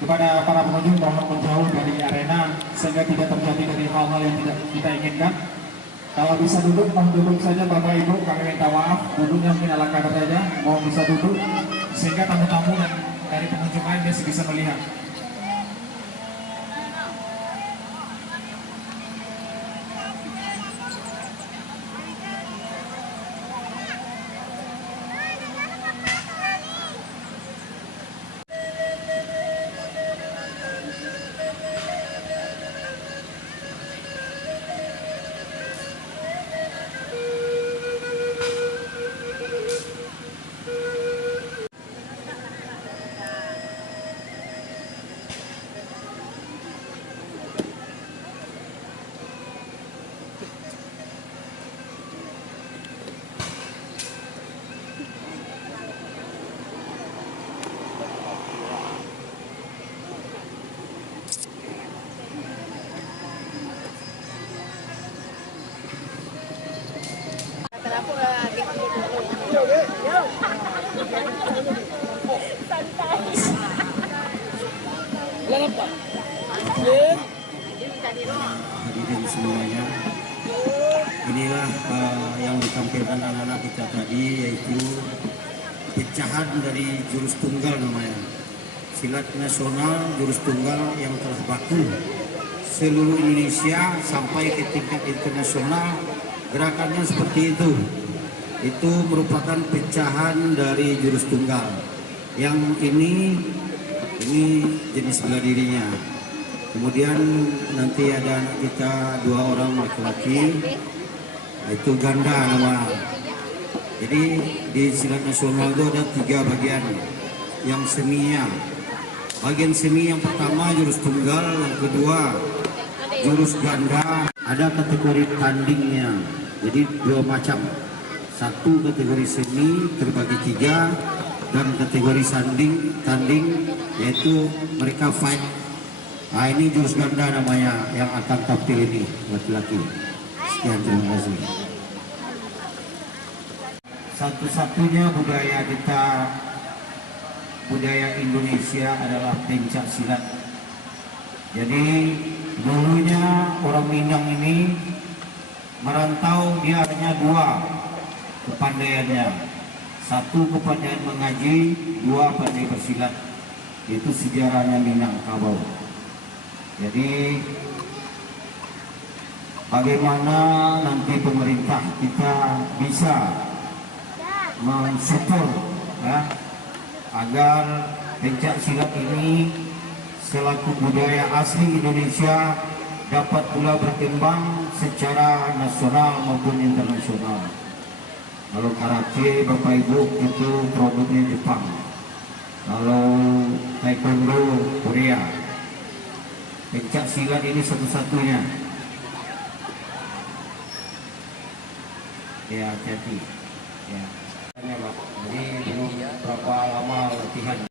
Kepada para pengunjung mohon menjauh dari arena sehingga tidak terjadi dari hal-hal yang tidak kita inginkan. Kalau bisa duduk, mohon duduk saja Bapak Ibu, kami minta maaf, duduknya mungkin ala kadar saja, mohon bisa duduk sehingga tamu-tamu dan dari pengunjung lain bisa melihat. Hadirin semuanya, inilah yang ditampilkan anak-anak kita tadi, yaitu pecahan dari jurus tunggal namanya. Silat nasional jurus tunggal yang telah baku seluruh Indonesia sampai ke tingkat internasional, gerakannya seperti itu. Itu merupakan pecahan dari jurus tunggal. Yang ini jenis bela dirinya. Kemudian nanti ada anak kita 2 orang laki-laki, itu ganda nama. Jadi di silat nasional itu ada 3 bagian yang seminya. Bagian semi yang pertama jurus tunggal, yang kedua jurus ganda. Ada kategori tandingnya, jadi 2 macam. Satu kategori semi terbagi 3, dan kategori tanding yaitu mereka fight. Nah, ini jurus ganda namanya yang akan tampil ini laki-laki. Sekian, terima kasih. Satu-satunya budaya kita, budaya Indonesia adalah pencak silat. Jadi dulunya orang Minang ini merantau, dia hanya 2 kepandaiannya. 1 kepandaian mengaji, 2 pandai bersilat. Itu sejarahnya Minang Kabau. Jadi bagaimana nanti pemerintah kita bisa mensupport ya, agar pencak silat ini selaku budaya asli Indonesia dapat pula berkembang secara nasional maupun internasional. Kalau karate Bapak Ibu itu produknya Jepang, kalau taekwondo Korea. Pencak silat ini satu-satunya. Ya, hati-hati. Ya. Tanya, Pak. Jadi belum berapa lama latihan.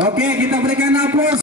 Oke, kita berikan aplaus